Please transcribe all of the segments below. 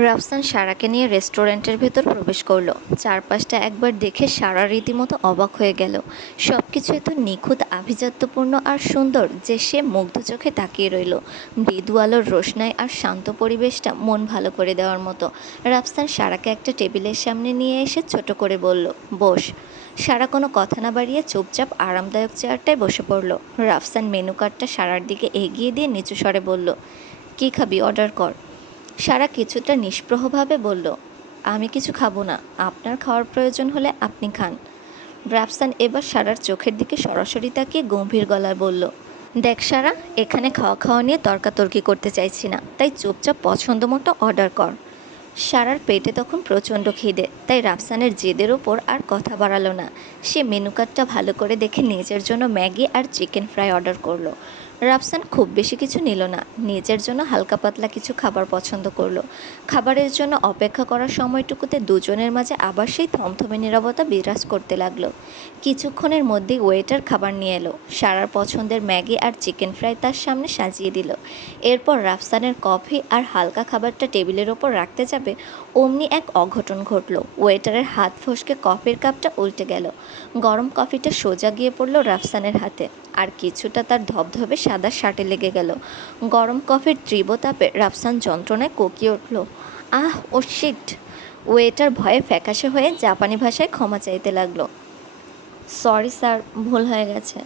রাফসান সারাকে নিয়ে রেস্টুরেন্টের ভেতর প্রবেশ করলো। চারপাশটা একবার দেখে সারা রীতিমতো অবাক হয়ে গেল। সবকিছু এত নিখুঁত, আভিজাত্যপূর্ণ আর সুন্দর যে সে মুগ্ধ চোখে তাকিয়ে রইল। মৃদু আলোর রোশনাই আর শান্ত পরিবেশটা মন ভালো করে দেওয়ার মতো। রাফসান সারাকে একটা টেবিলের সামনে নিয়ে এসে ছোট করে বলল, বস। সারা কোনো কথা না বাড়িয়ে চুপচাপ আরামদায়ক চেয়ারটায় বসে পড়ল। রাফসান মেনু কার্ডটা সারার দিকে এগিয়ে দিয়ে নিচু স্বরে বলল, কী খাবি, অর্ডার কর। সারা কিছুটা নিষ্প্রহভাবে বলল, আমি কিছু খাবো না, আপনার খাওয়ার প্রয়োজন হলে আপনি খান। রাফসান এবার সারার চোখের দিকে সরাসরি তাকিয়ে গম্ভীর গলায় বলল, দেখ সারা, এখানে খাওয়া খাওয়া নিয়ে তর্কাতর্কি করতে চাইছি না, তাই চুপচাপ পছন্দ মতো অর্ডার কর। সারার পেটে তখন প্রচণ্ড খিদে, তাই রাফসানের জেদের ওপর আর কথা বাড়ালো না। সে মেনু কার্ডটা ভালো করে দেখে নিজের জন্য ম্যাগি আর চিকেন ফ্রাই অর্ডার করলো। রাফসান খুব বেশি কিছু নিল না, নিজের জন্য হালকা পাতলা কিছু খাবার পছন্দ করলো। খাবারের জন্য অপেক্ষা করার সময়টুকুতে দুজনের মাঝে আবার সেই থমথমে নীরবতা বিরাজ করতে লাগলো। কিছুক্ষণের মধ্যেই ওয়েটার খাবার নিয়ে এলো। সারার পছন্দের ম্যাগি আর চিকেন ফ্রাই তার সামনে সাজিয়ে দিল। এরপর রাফসানের কফি আর হালকা খাবারটা টেবিলের ওপর রাখতে যাবে, অমনি এক অঘটন ঘটল। ওয়েটারের হাত ফসকে কফির কাপটা উল্টে গেল। গরম কফিটা সোজা গিয়ে পড়ল রাফসানের হাতে, আর কিছুটা তার ধবধবে সাদা শার্টে লেগে গেল। গরম কফির তীব্র তাপে রাফসান যন্ত্রণায় কোকিয়ে উঠল, আহ ও শিট। ওয়েটার ভয়ে ফ্যাকাশে হয়ে জাপানি ভাষায় ক্ষমা চাইতে লাগলো, সরি স্যার, ভুল হয়ে গেছে।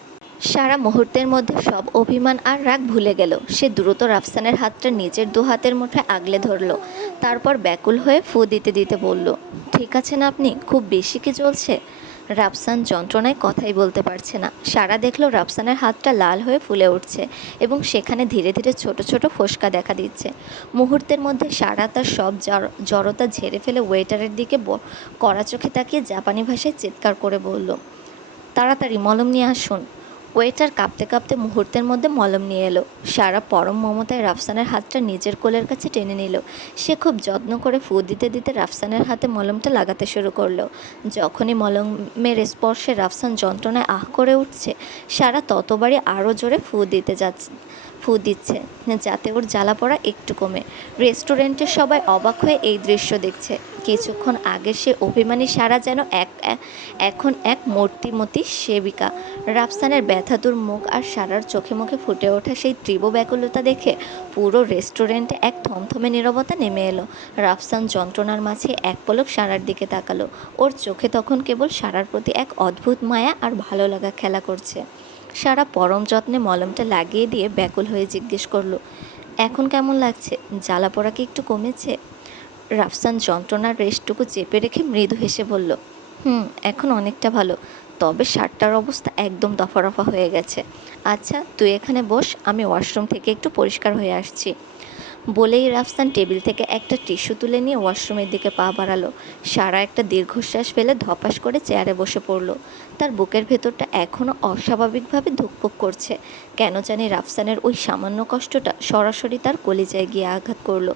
সারা মুহূর্তের মধ্যে সব অভিমান আর রাগ ভুলে গেল। সে দ্রুত রাফসানের হাতটা নিজের দু হাতের মুঠোয় আগলে ধরল। তারপর ব্যাকুল হয়ে ফু দিতে দিতে বলল, ঠিক আছেন আপনি? খুব বেশি কি চলছে? রাফসান যন্ত্রণায় কথাই বলতে পারছে না। সারা দেখল রাফসানের হাতটা লাল হয়ে ফুলে উঠছে এবং সেখানে ধীরে ধীরে ছোট ছোট ফোসকা দেখা দিচ্ছে। মুহূর্তের মধ্যে সারা তার সব জড়তা ঝেড়ে ফেলে ওয়েটারের দিকে কড়া চোখে তাকিয়ে জাপানি ভাষায় চিৎকার করে বলল, তাড়াতাড়ি মলম নিয়ে আসুন। ওয়েটার কাঁপতে কাঁপতে মুহূর্তের মধ্যে মলম নিয়ে এলো। সারা পরম মমতায় রাফসানের হাতটা নিজের কোলের কাছে টেনে নিল। সে খুব যত্ন করে ফু দিতে দিতে রাফসানের হাতে মলমটা লাগাতে শুরু করলো। যখনই মলমের স্পর্শে রাফসান যন্ত্রণায় আহ করে উঠছে, সারা ততবারই আরও জোরে ফু দিচ্ছে যাতে ওর জ্বালা পড়া একটু কমে। রেস্টুরেন্টের সবাই অবাক হয়ে এই দৃশ্য দেখছে। কিছুক্ষণ আগে সে অভিমানী সারা যেন এখন এক মূর্তিমতী সেবিকা। রাফসানের ব্যথাতুর মুখ আর সারার চোখে মুখে ফুটে ওঠা সেই তীব্র ব্যাকুলতা দেখে পুরো রেস্টুরেন্টে এক থমথমে নীরবতা নেমে এলো। রাফসান যন্ত্রণার মাঝে এক পলক সারার দিকে তাকালো। ওর চোখে তখন কেবল সারার প্রতি এক অদ্ভুত মায়া আর ভালো লাগা খেলা করছে। সারা পরম যত্নে মলমটা লাগিয়ে দিয়ে ব্যাকুল হয়ে জিজ্ঞেস করলো, এখন কেমন লাগছে? জ্বালা পোড়া কি একটু কমেছে? রাফসান যন্ত্রণার রেশটুকু চেপে রেখে মৃদু হেসে বলল, এখন অনেকটা ভালো, তবে শার্টটার অবস্থা একদম দফারফা হয়ে গেছে। আচ্ছা তুই এখানে বস, আমি ওয়াশরুম থেকে একটু পরিষ্কার হয়ে আসছি। বলেই রাফসান টেবিল থেকে একটা টিস্যু তুলে নিয়ে ওয়াশরুমের দিকে পা বাড়ালো। সারা একটা দীর্ঘশ্বাস ফেলে ধপাস করে চেয়ারে বসে পড়ল। তার বুকের ভেতরটা এখনও অস্বাভাবিকভাবে ধুকপুক করছে। কেন জানি রাফসানের ওই সামান্য কষ্টটা সরাসরি তার কলিজায় গিয়ে আঘাত করলো।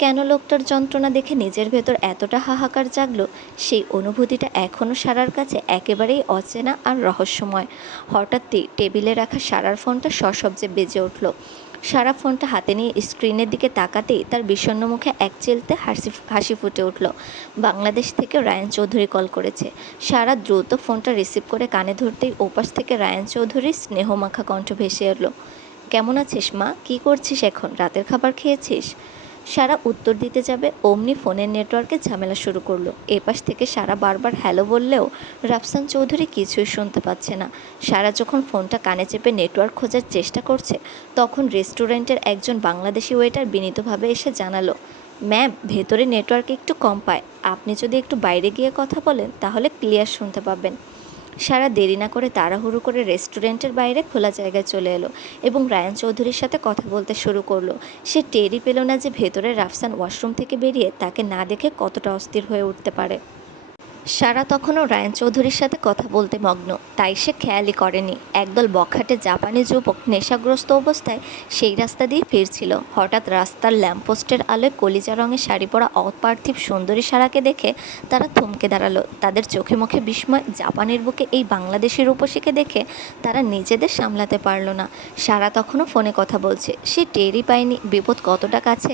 কেন লোকটার যন্ত্রণা দেখে নিজের ভেতর এতটা হাহাকার জাগলো, সেই অনুভূতিটা এখনও সারার কাছে একেবারেই অচেনা আর রহস্যময়। হঠাৎই টেবিলে রাখা সারার ফোনটা সশব্দে বেজে উঠল। সারা ফোনটা হাতে নিয়ে স্ক্রিনের দিকে তাকাতেই তার বিষণ্ণ মুখে এক চিলতে হাসি ফুটে উঠল। বাংলাদেশ থেকে রায়ান চৌধুরী কল করেছে। সারা দ্রুত ফোনটা রিসিভ করে কানে ধরতেই ওপাশ থেকে রায়ান চৌধুরীর স্নেহমাখা কণ্ঠ ভেসে এলো, কেমন আছিস মা? কী করছিস এখন? রাতের খাবার খেয়েছিস? সারা উত্তর দিতে যাবে অমনি ফোনের নেটওয়ার্কে ঝামেলা শুরু করলো। এপাশ থেকে সারা বারবার হ্যালো বললেও রাফসান চৌধুরী কিছুই শুনতে পাচ্ছে না। সারা যখন ফোনটা কানে চেপে নেটওয়ার্ক খোঁজার চেষ্টা করছে, তখন রেস্টুরেন্টের একজন বাংলাদেশি ওয়েটার বিনীতভাবে এসে জানালো, ম্যাম, ভেতরে নেটওয়ার্ক একটু কম পায়, আপনি যদি একটু বাইরে গিয়ে কথা বলেন তাহলে ক্লিয়ার শুনতে পাবেন। সারা দেরি না করে তাড়াহুড়ো করে রেস্টুরেন্টের বাইরে খোলা জায়গায় চলে এলো এবং রায়ান চৌধুরীর সাথে কথা বলতে শুরু করলো। সে টেরই পেল না যে ভেতরে রাফসান ওয়াশরুম থেকে বেরিয়ে তাকে না দেখে কতটা অস্থির হয়ে উঠতে পারে। সারা তখনও রায়ন চৌধুরীর সাথে কথা বলতে মগ্ন, তাই সে খেয়ালই করেনি একদল বখাটে জাপানি যুবক নেশাগ্রস্ত অবস্থায় সেই রাস্তা দিয়ে ফিরছিল। হঠাৎ রাস্তার ল্যাম্পপোস্টের আলোয় কলিজা রঙের শাড়ি পরা অপার্থিব সুন্দরী সারাকে দেখে তারা থমকে দাঁড়ালো। তাদের চোখে মুখে বিস্ময়। জাপানের বুকে এই বাংলাদেশি রূপসীকে দেখে তারা নিজেদের সামলাতে পারল না। সারা তখনও ফোনে কথা বলছে, সে টেরই পায়নি বিপদ কতটা কাছে।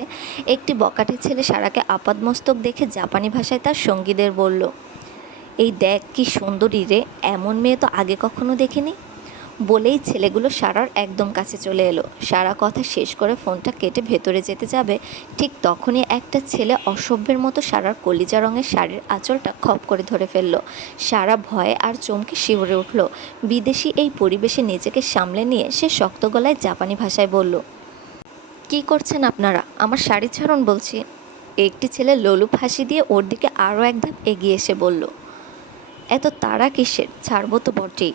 একটি বখাটে ছেলে সারাকে আপাদমস্তক দেখে জাপানি ভাষায় তার সঙ্গীদের বলল, এই দেখ কি সুন্দরী রে, এমন মেয়ে তো আগে কখনো দেখিনি। বলেই ছেলেগুলো সারার একদম কাছে চলে এলো। সারা কথা শেষ করে ফোনটা কেটে ভেতরে যেতে যাবে, ঠিক তখনই একটা ছেলে অসভ্যের মতো সারার কলিজা রঙের শাড়ির আঁচলটা খপ করে ধরে ফেলল। সারা ভয়ে আর চমকে শিউরে উঠল। বিদেশি এই পরিবেশে নিজেকে সামলে নিয়ে সে শক্ত গলায় জাপানি ভাষায় বলল, কি করছেন আপনারা, আমার শাড়ি ছাড়ুন বলছি। একটি ছেলে লোলুপ হাসি দিয়ে ওর দিকে আরও এক ধাপ এগিয়ে এসে বলল, এত তাড়া কিসের, ছাড়বো তো বটেই।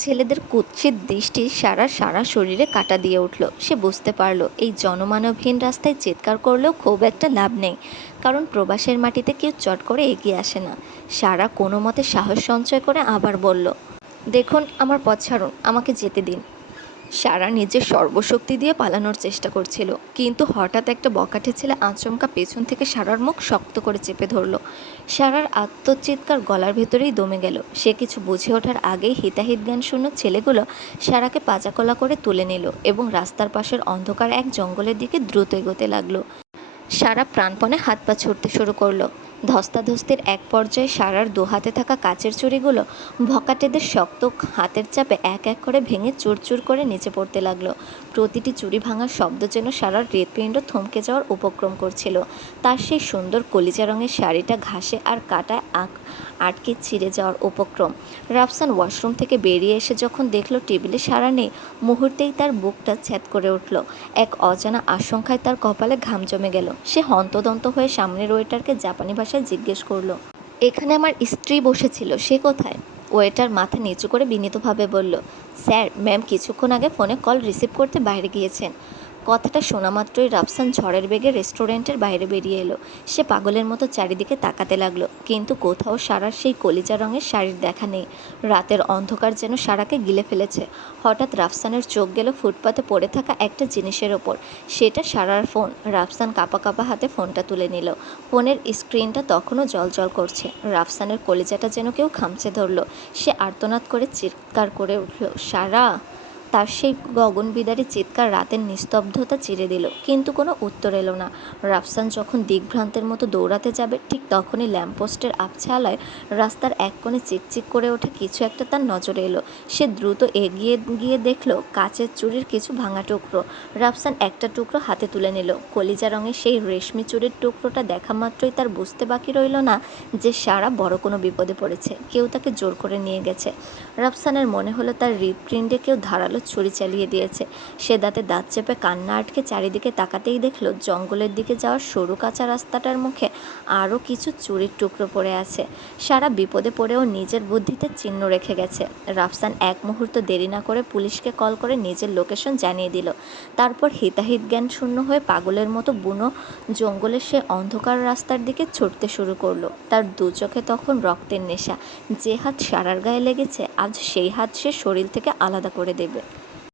ছেলেদের কুৎসিত দৃষ্টি সারা সারা শরীরে কাটা দিয়ে উঠল। সে বুঝতে পারল এই জনমানবহীন রাস্তায় চিৎকার করলেও খুব একটা লাভ নেই, কারণ প্রবাসের মাটিতে কেউ চট করে এগিয়ে আসে না। সারা কোনো মতে সাহস সঞ্চয় করে আবার বলল, দেখুন আমার পথ ছাড়ুন, আমাকে যেতে দিন। সারা নিজের সর্বশক্তি দিয়ে পালানোর চেষ্টা করছিল, কিন্তু হঠাৎ একটা বখাটে ছেলে আচমকা পেছন থেকে সারার মুখ শক্ত করে চেপে ধরল। সারার আত্মচিৎকার গলার ভেতরেই দমে গেল। সে কিছু বুঝে ওঠার আগেই হিতাহিত জ্ঞানশূন্য ছেলেগুলো সারাকে পাচাকলা করে তুলে নিল এবং রাস্তার পাশের অন্ধকার এক জঙ্গলের দিকে দ্রুত এগোতে লাগলো। সারা প্রাণপণে হাত পা ছুটতে শুরু করলো। ধস্তাধস্তির এক পর্যায়ে সারার দু হাতে থাকা কাচের চুড়িগুলো ভকাটেদের শক্ত হাতের চাপে এক এক করে ভেঙে চুরচুর করে নিচে পড়তে লাগলো। প্রতিটি চুড়ি ভাঙার শব্দ যেন সারার হৃৎপিণ্ড থমকে যাওয়ার উপক্রম করছিল। তার সেই সুন্দর কলিজা রঙের শাড়িটা ঘাসে আর কাটায় আটকে ছিঁড়ে যাওয়ার উপক্রম। রাফসান ওয়াশরুম থেকে বেরিয়ে এসে যখন দেখলো টেবিলে সারা নেই, মুহূর্তেই তার বুকটা ছ্যাদ করে উঠল। এক অজানা আশঙ্কায় তার কপালে ঘাম জমে গেল। সে হন্তদন্ত হয়ে সামনের ওয়েটারকে জাপানি ভাষায় জিজ্ঞেস করলো, এখানে আমার স্ত্রী বসেছিল, সে কোথায়? ওয়েটার মাথা নিচু করে বিনীতভাবে বলল, স্যার, ম্যাম কিছুক্ষণ আগে ফোনে কল রিসিভ করতে বাইরে গিয়েছেন। কথাটা শোনা মাত্রই রাফসান ঝড়ের বেগে রেস্টুরেন্টের বাইরে বেরিয়ে এলো। সে পাগলের মতো চারিদিকে তাকাতে লাগলো, কিন্তু কোথাও সারার সেই কলিজা রঙের শাড়ির দেখা নেই। রাতের অন্ধকার যেন সারাকে গিলে ফেলেছে। হঠাৎ রাফসানের চোখ গেল ফুটপাতে পড়ে থাকা একটা জিনিসের ওপর। সেটা সারার ফোন। রাফসান কাঁপা কাঁপা হাতে ফোনটা তুলে নিল। ফোনের স্ক্রিনটা তখনও জ্বলজ্বল করছে। রাফসানের কলিজাটা যেন কেউ খামচে ধরল। সে আর্তনাদ করে চিৎকার করে উঠল, সারা! তার সেই গগনবিদারী চিৎকার রাতের নিস্তব্ধতা চিরে দিল, কিন্তু কোনো উত্তর এলো না। রাফসান যখন দিগ্ভ্রান্তের মতো দৌড়াতে যাবে, ঠিক তখনই ল্যাম্পপোস্টের আবছা আলোয় রাস্তার এক কোণে চিকচিক করে ওঠা কিছু একটা তার নজরে এলো। সে দ্রুত এগিয়ে গিয়ে দেখল কাচের চুড়ির কিছু ভাঙা টুকরো। রাফসান একটা টুকরো হাতে তুলে নিল। কলিজা রঙের সেই রেশমি চুড়ির টুকরোটা দেখা মাত্রই তার বুঝতে বাকি রইল না যে সারা বড় কোনো বিপদে পড়েছে। কেউ তাকে জোর করে নিয়ে গেছে। রাফসানের মনে হলো তার হৃৎপিণ্ডে কেউ ধারালো ছুরি চালিয়ে দিয়েছে। সে দাঁতে দাঁত চেপে কান্না আটকে চারিদিকে তাকাতেই দেখল জঙ্গলের দিকে যাওয়ার সরু কাঁচা রাস্তাটার মুখে আরও কিছু চুরির টুকরো পড়ে আছে। সারা বিপদে পড়েও নিজের বুদ্ধিতে চিহ্ন রেখে গেছে। রাফসান এক মুহূর্ত দেরি না করে পুলিশকে কল করে নিজের লোকেশন জানিয়ে দিল। তারপর হিতাহিত জ্ঞান শূন্য হয়ে পাগলের মতো বুনো জঙ্গলের সে অন্ধকার রাস্তার দিকে ছুটতে শুরু করলো। তার দু চোখে তখন রক্তের নেশা। যে হাত সারার গায়ে লেগেছে, আজ সেই হাত সে শরীর থেকে আলাদা করে দেবে।